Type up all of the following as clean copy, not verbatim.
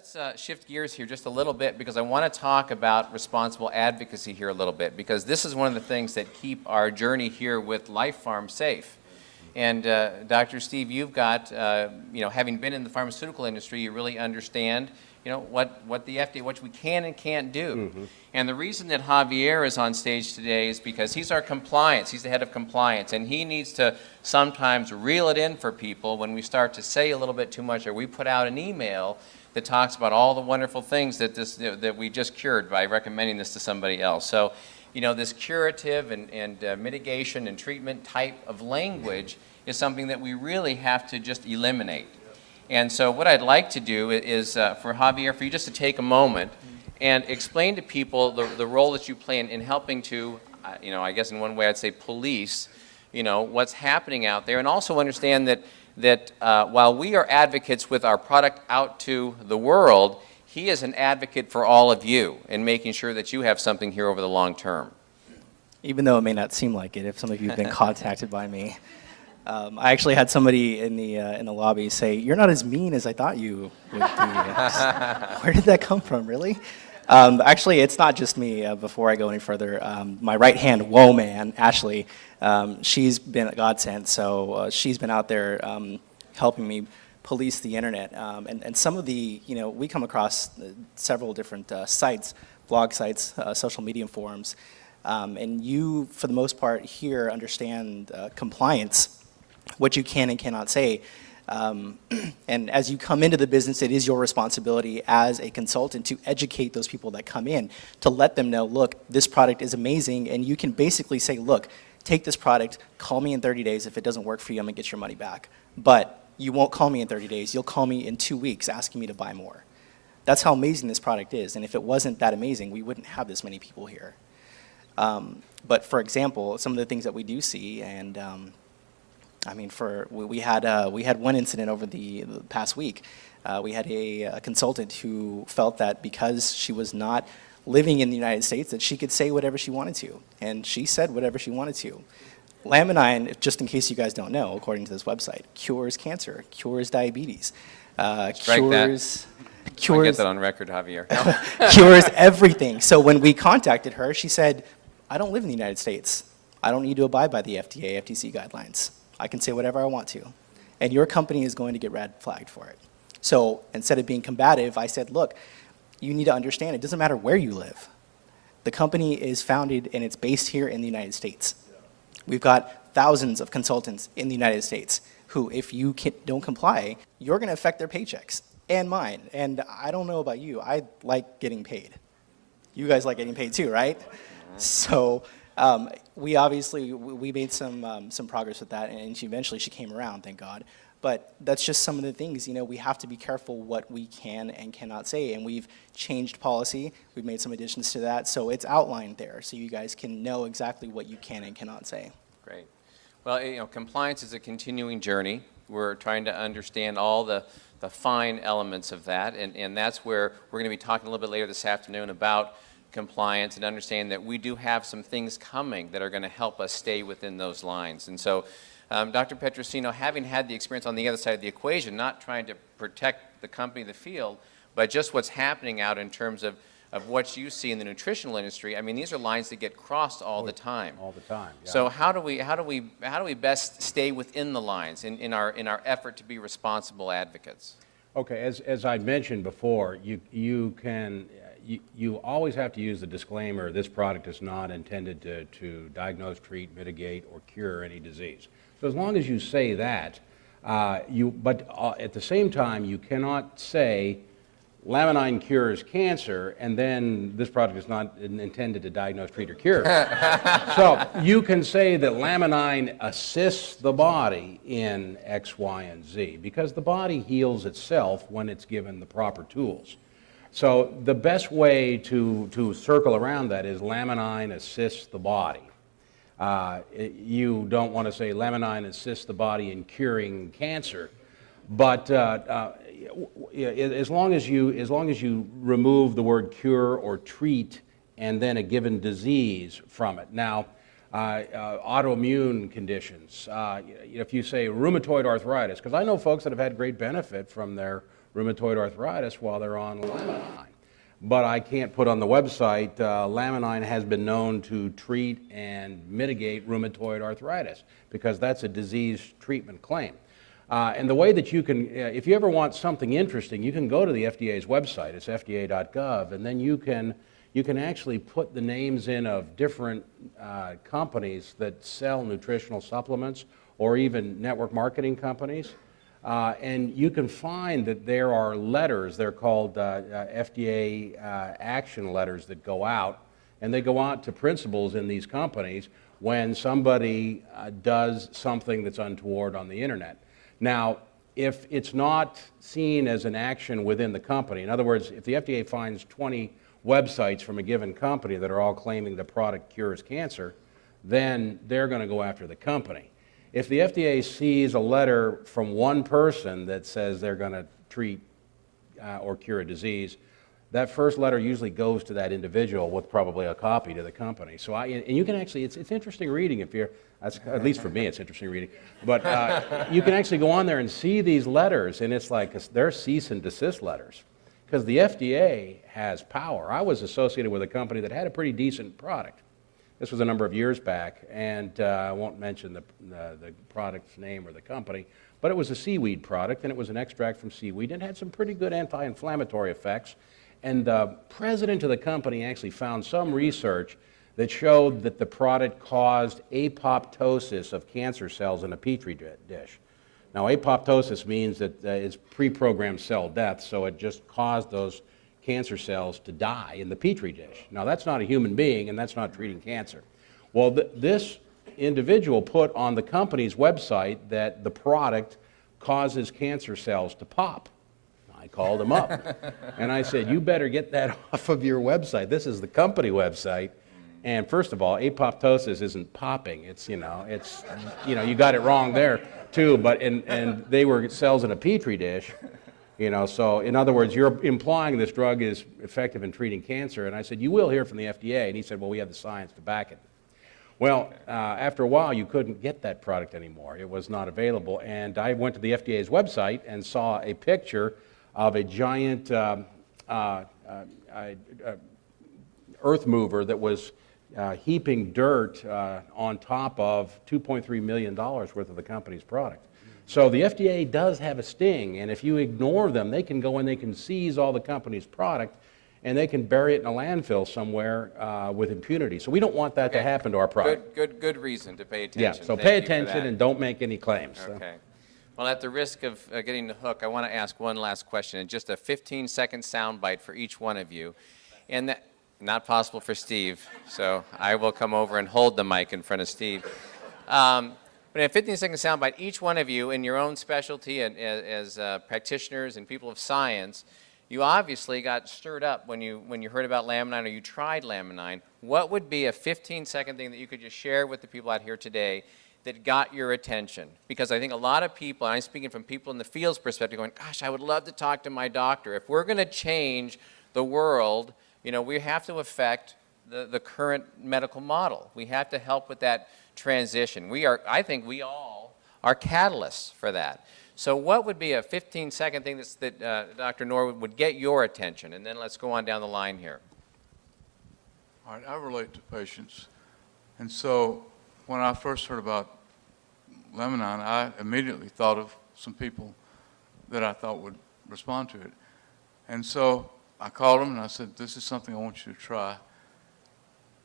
Let's shift gears here just a little bit because I want to talk about responsible advocacy here a little bit because this is one of the things that keep our journey here with Life Farm safe. And Dr. Steve, you've got, having been in the pharmaceutical industry, you really understand, what the FDA, what we can and can't do. Mm-hmm. And the reason that Javier is on stage today is because he's our compliance, he's the head of compliance, and he needs to sometimes reel it in for people when we start to say a little bit too much or we put out an email that talks about all the wonderful things that that we just cured by recommending this to somebody else. So, this curative and mitigation and treatment type of language is something that we really have to just eliminate. And so what I'd like to do is for Javier, for you just to take a moment and explain to people the role that you play in helping to, I guess in one way I'd say police, what's happening out there, and also understand that while we are advocates with our product out to the world, he is an advocate for all of you in making sure that you have something here over the long term. Even though it may not seem like it, if some of you have been contacted by me. I actually had somebody in the lobby say, "You're not as mean as I thought you would be." Where did that come from, really? Actually, it's not just me. Before I go any further, my right-hand woe man, Ashley, she's been a godsend. So she's been out there helping me police the internet. And some of the, we come across several different sites, blog sites, social media forums, and you, for the most part, here understand compliance, what you can and cannot say. And as you come into the business, it is your responsibility as a consultant to educate those people that come in, to let them know, look, this product is amazing, and you can basically say, look, take this product, call me in 30 days. If it doesn't work for you, I'm gonna get your money back. But you won't call me in 30 days. You'll call me in 2 weeks asking me to buy more. That's how amazing this product is. And if it wasn't that amazing, we wouldn't have this many people here. But for example, some of the things that we do see, and we had one incident over the past week. We had a consultant who felt that because she was not living in the United States that she could say whatever she wanted to, and she said whatever she wanted to. Laminine, just in case you guys don't know, according to this website, cures cancer, cures diabetes, cures. I get that on record, Javier. Cures everything. So when we contacted her, she said, "I don't live in the United States. I don't need to abide by the FDA, FTC guidelines. I can say whatever I want to, and your company is going to get red flagged for it." So instead of being combative, I said, look, you need to understand it doesn't matter where you live. The company is founded and it's based here in the United States. We've got thousands of consultants in the United States who, if you don't comply, you're going to affect their paychecks and mine. And I don't know about you, I like getting paid. You guys like getting paid too, right? So we obviously made some progress with that, and eventually she came around, thank God. But that's just some of the things, we have to be careful what we can and cannot say, and we've changed policy, we've made some additions to that, so it's outlined there, so you guys can know exactly what you can and cannot say. Great. Well, compliance is a continuing journey. We're trying to understand all the fine elements of that, and that's where we're going to be talking a little bit later this afternoon about compliance and understand that we do have some things coming that are going to help us stay within those lines. And so, Dr. Petrosino, having had the experience on the other side of the equation, not trying to protect the company, the field, but just what's happening out in terms of what you see in the nutritional industry, I mean, these are lines that get crossed all the time. All the time. Yeah. So how do we best stay within the lines in our effort to be responsible advocates? Okay, as I mentioned before, you always have to use the disclaimer, this product is not intended to diagnose, treat, mitigate, or cure any disease. So as long as you say that, but at the same time, you cannot say Laminine cures cancer, and then this product is not intended to diagnose, treat, or cure. So you can say that Laminine assists the body in X, Y, and Z, because the body heals itself when it's given the proper tools. So the best way to circle around that is Laminine assists the body. You don't want to say Laminine assists the body in curing cancer, but as long as you remove the word cure or treat and then a given disease from it. Now, autoimmune conditions, if you say rheumatoid arthritis, because I know folks that have had great benefit from their rheumatoid arthritis while they're on Laminine. But I can't put on the website, Laminine has been known to treat and mitigate rheumatoid arthritis, because that's a disease treatment claim. And the way that you can, if you ever want something interesting, you can go to the FDA's website, it's fda.gov, and then you can actually put the names in of different companies that sell nutritional supplements, or even network marketing companies. And you can find that there are letters, they're called FDA action letters, that go out, and they go out to principals in these companies when somebody does something that's untoward on the internet. Now, if it's not seen as an action within the company, in other words, if the FDA finds 20 websites from a given company that are all claiming the product cures cancer, then they're going to go after the company. If the FDA sees a letter from one person that says they're going to treat or cure a disease, that first letter usually goes to that individual with probably a copy to the company. So and you can actually, it's interesting reading if you're, at least for me it's interesting reading, but you can actually go on there and see these letters, and it's like they're cease and desist letters, because the FDA has power. I was associated with a company that had a pretty decent product. This was a number of years back, and I won't mention the product's name or the company, but it was a seaweed product, and it was an extract from seaweed, and it had some pretty good anti-inflammatory effects. And the president of the company actually found some research that showed that the product caused apoptosis of cancer cells in a petri dish. Now, apoptosis means that it's pre-programmed cell death, so it just caused those cancer cells to die in the petri dish. Now, that's not a human being, and that's not treating cancer. Well, this individual put on the company's website that the product causes cancer cells to pop. I called him up, and I said, you better get that off of your website. This is the company website. And first of all, apoptosis isn't popping. It's, you got it wrong there, too. But, and they were cells in a petri dish. So in other words, you're implying this drug is effective in treating cancer. And I said, you will hear from the FDA. And he said, well, we have the science to back it. Well, after a while, you couldn't get that product anymore. It was not available. And I went to the FDA's website and saw a picture of a giant earth mover that was heaping dirt on top of $2.3 million worth of the company's product. So the FDA does have a sting, and if you ignore them, they can go and they can seize all the company's product, and they can bury it in a landfill somewhere with impunity. So we don't want that to happen to our product. Good reason to pay attention. Yeah, so pay attention and don't make any claims. Okay. So. Well, at the risk of getting the hook, I want to ask one last question, and just a 15-second soundbite for each one of you. And that, not possible for Steve, so I will come over and hold the mic in front of Steve. But in a 15-second soundbite, each one of you in your own specialty and as practitioners and people of science, you obviously got stirred up when you heard about Laminine or you tried Laminine. What would be a 15-second thing that you could just share with the people out here today that got your attention? Because I think a lot of people, and I'm speaking from people in the field's perspective, going, gosh, I would love to talk to my doctor. If we're going to change the world, we have to affect the current medical model. We have to help with that transition. I think we all are catalysts for that. So what would be a 15-second thing that Dr. Norwood would get your attention? And then let's go on down the line here. All right, I relate to patients. And so when I first heard about Laminine, I immediately thought of some people that I thought would respond to it. And so I called them and I said, this is something I want you to try.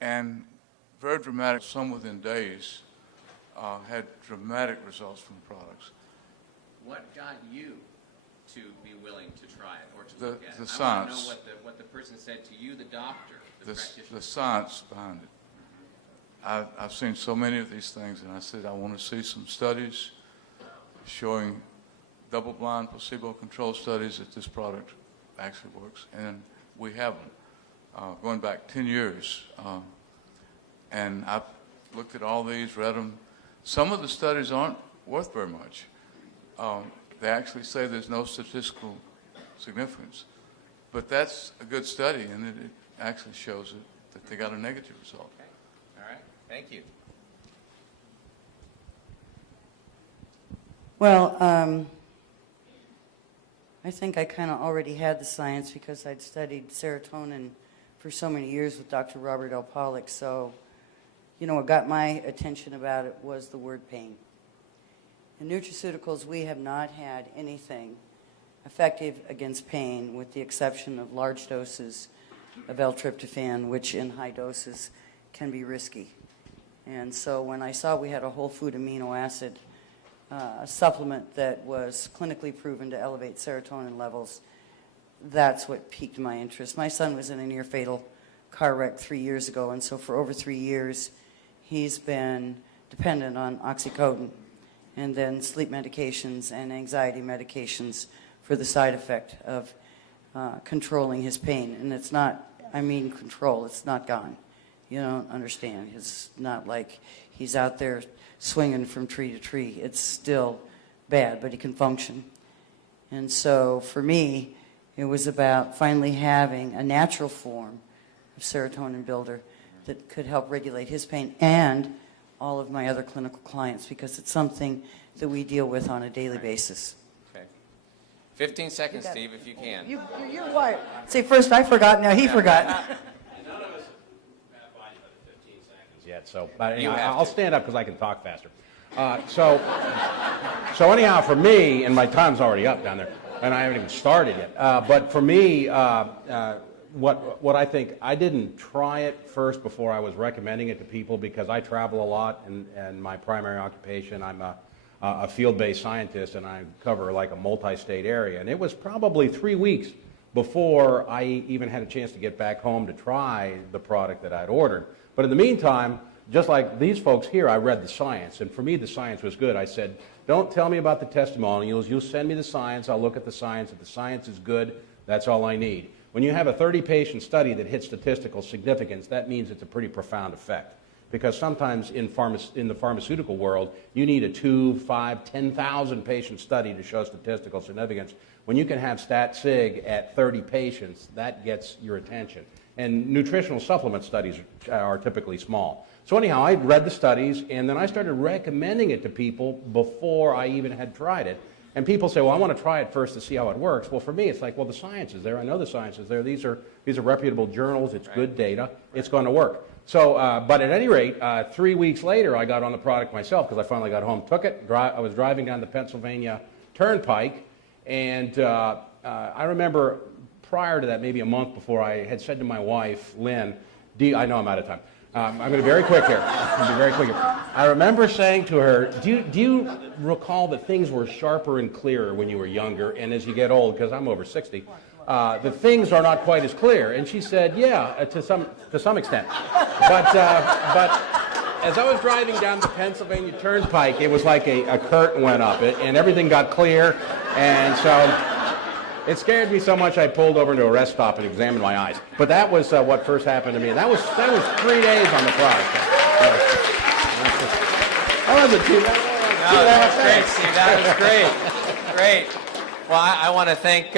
And very dramatic, some within days, had dramatic results from the products. What got you to be willing to try it or to look at it? The science. I want to know what the person said to you, the doctor, the practitioner. The science behind it. I've seen so many of these things, and I said I want to see some studies showing double-blind, placebo-controlled studies that this product actually works. And we have them, going back 10 years. And I've looked at all these, read them. Some of the studies aren't worth very much. They actually say there's no statistical significance. But that's a good study, and it actually shows that they got a negative result. Okay. All right. Thank you. Well, I think I kind of already had the science because I'd studied serotonin for so many years with Dr. Robert L. Pollack. So, you know, what got my attention about it was the word pain. In nutraceuticals, we have not had anything effective against pain with the exception of large doses of L-tryptophan, which in high doses can be risky. And so when I saw we had a whole food amino acid supplement that was clinically proven to elevate serotonin levels, that's what piqued my interest. My son was in a near fatal car wreck 3 years ago, and so for over 3 years he's been dependent on oxycodone and then sleep medications and anxiety medications for the side effect of controlling his pain. And it's not, I mean control, it's not gone. You don't understand. It's not like he's out there swinging from tree to tree. It's still bad, but he can function. And so for me, it was about finally having a natural form of serotonin builder that could help regulate his pain and all of my other clinical clients, because it's something that we deal with on a daily basis. Okay. 15 seconds, Steve, if you can. You're quiet. Say first I forgot, now he forgot. None of us have by 15 seconds yet, so but You anyway, have I'll to. stand up because I can talk faster. So anyhow, for me, and my time's already up down there, and I haven't even started yet. But for me, what I think, I didn't try it first before I was recommending it to people because I travel a lot, and my primary occupation, I'm a field-based scientist, and I cover like a multi-state area. And it was probably 3 weeks before I even had a chance to get back home to try the product that I'd ordered. But in the meantime, just like these folks here, I read the science, and for me the science was good. I said, don't tell me about the testimonials, you'll send me the science, I'll look at the science. If the science is good, that's all I need. When you have a 30-patient study that hits statistical significance, that means it's a pretty profound effect. Because sometimes in the pharmaceutical world, you need a 2, 5, 10,000 patient study to show statistical significance. When you can have stat sig at 30 patients, that gets your attention. And nutritional supplement studies are typically small. So anyhow, I read the studies, and then I started recommending it to people before I even had tried it. And people say, well, I want to try it first to see how it works. Well, for me, it's like, well, the science is there. I know the science is there. These are reputable journals. It's good data. It's going to work. So, but at any rate, 3 weeks later, I got on the product myself because I finally got home, took it. I was driving down the Pennsylvania Turnpike, and I remember prior to that, maybe a month before, I had said to my wife, Lynn, I know I'm out of time. I'm going to be very quick here. I remember saying to her, do you recall that things were sharper and clearer when you were younger, and as you get old, because I'm over 60, the things are not quite as clear? And she said, yeah, to some extent. But as I was driving down the Pennsylvania Turnpike, it was like a curtain went up, and everything got clear, and so it scared me so much I pulled over into a rest stop and examined my eyes. But that was what first happened to me. That was 3 days on the product. That wasn't too bad. No, that was great, Steve. That was great. Great. Well, I want to thank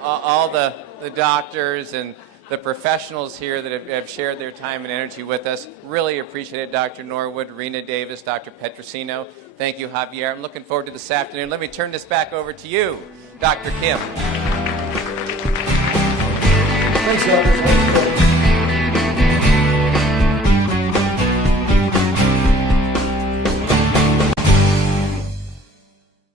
all the doctors and the professionals here that have shared their time and energy with us. Really appreciate it, Dr. Norwood, Rena Davis, Dr. Petrosino. Thank you, Javier. I'm looking forward to this afternoon. Let me turn this back over to you, Dr. Kim. Thanks, Elvis.